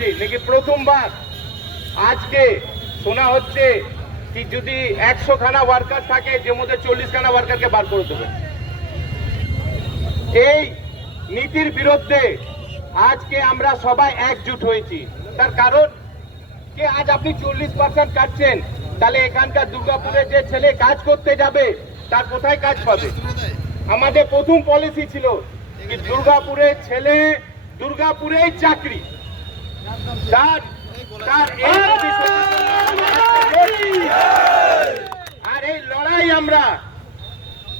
বলছি নাকি প্রথমবার আজকে শোনা হচ্ছে কি যদি 100 খানা ওয়ার্কার থাকে যে মধ্যে 40 খানা ওয়ার্কারকে বার করে দেবে। এই নীতির বিরুদ্ধে আজকে আমরা সবাই একজুট হয়েছি। তার কারণ কি আজ আপনি 40% কাটছেন, তাহলে এখানকার দুর্গাপুরে যে ছেলে কাজ করতে যাবে তার কোথায় কাজ পাবে? আমাদের প্রথম পলিসি ছিল কি দুর্গাপুরের ছেলে দুর্গাপুরেই চাকরি। আর এই লড়াই আমরা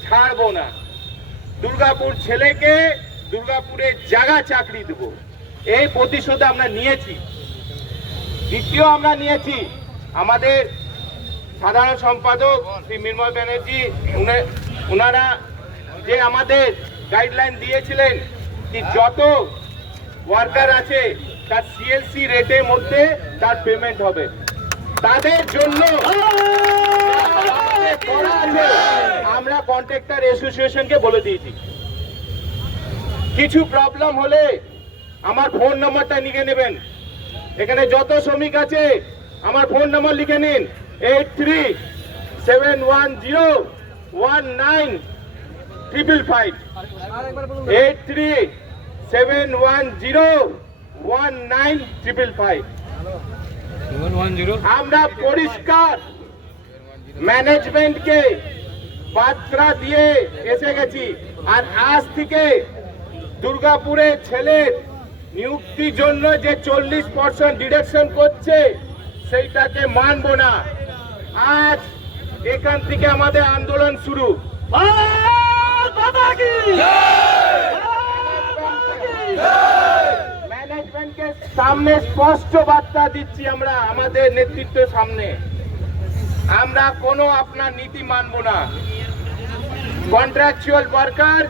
ছাড়বো না। দুর্গাপুর ছেলেকে দুর্গাপুরে জায়গা চাকরি দেব, এই প্রতিশোধ আমরা নিয়েছি। দ্বিতীয় আমরা নিয়েছি আমাদের সাধারণ সম্পাদক শ্রী মৃন্ময় ব্যানার্জি, ওনারা যে আমাদের গাইডলাইন দিয়েছিলেন কি যত ওয়ার্কার আছে তার সিএলসি রেটের মধ্যে তার পেমেন্ট হবে। তাদের জন্য আমরা কন্ট্রাক্টর অ্যাসোসিয়েশনকে বলে দিয়েছি কিছু প্রবলেম হলে আমার ফোন নম্বরটা লিখে নেবেন। এখানে যত শ্রমিক আছে আমার ফোন নম্বর লিখে নিন 8371019555 8371019555। আমরা পরিষ্কার ম্যানেজমেন্টকে বার্তা দিয়ে এসে গেছি। আর আজ থেকে দুর্গাপুরে ছেলের নিযুক্তির জন্য যে 40% ডিডাকশন করছে সেইটাকে মানব না। আজ এখান থেকে আমাদের আন্দোলন শুরু। ম্যানেজমেন্টকে সামনে স্পষ্ট বার্তা দিচ্ছি আমরা আমাদের নেতৃত্বের সামনে, আমরা কোনো আপনার নীতি মানব না। কন্ট্রাকচুয়াল ওয়ার্কার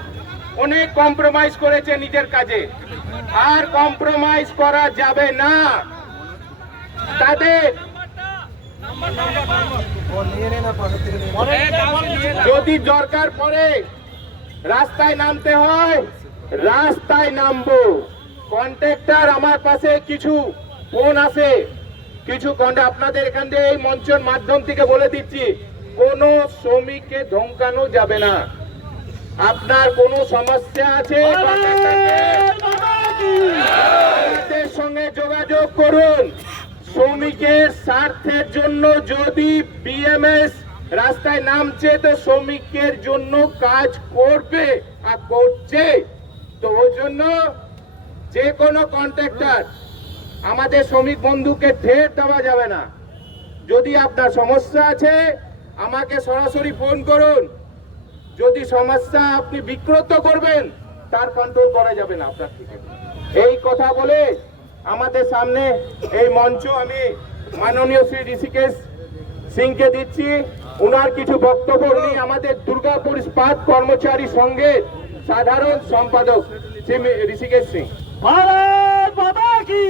অনেক কম্প্রোমাইজ করেছে নিজের কাজে, আর কম্প্রোমাইজ করা যাবে না। তাদের যদি দরকার পড়ে রাস্তায় নামতে হয় রাস্তায় নামবো। কন্ট্রাক্টর আমার পাশে কিছু ফোন আছে, কিছু আপনাদের এখান থেকে এই মঞ্চের মাধ্যম থেকে বলে দিচ্ছি কোন শ্রমিককে ধমকানো যাবে না। আপনার কোনো সমস্যা আছে আমাদের সঙ্গে যোগাযোগ করুন। শ্রমিকের স্বার্থের জন্য যদি বিএমএস রাস্তায় নামছে তো শ্রমিকের জন্য কাজ করবে আর করছে। তো ওই জন্য যে কোনো কন্ট্রাক্টর আমাদের শ্রমিক বন্ধুকে ঠেট দেওয়া যাবে না। যদি আপনার সমস্যা আছে আমাকে সরাসরি ফোন করুন। যদি সমস্যা আপনি বিক্রত করবেন তার কন্ট্রোল করা যাবে না আপনার থেকে। এই কথা বলে আমাদের সামনে এই মঞ্চ আমি মাননীয় শ্রী ঋষিকেশ সিংকে দিচ্ছি। ওনার কিছু বক্তব্য নিয়ে আমাদের দুর্গাপুর ইস্পাত কর্মচারী সংঘের সাধারণ সম্পাদক শ্রী ঋষিকেশ সিং। ভারত মাতা কি।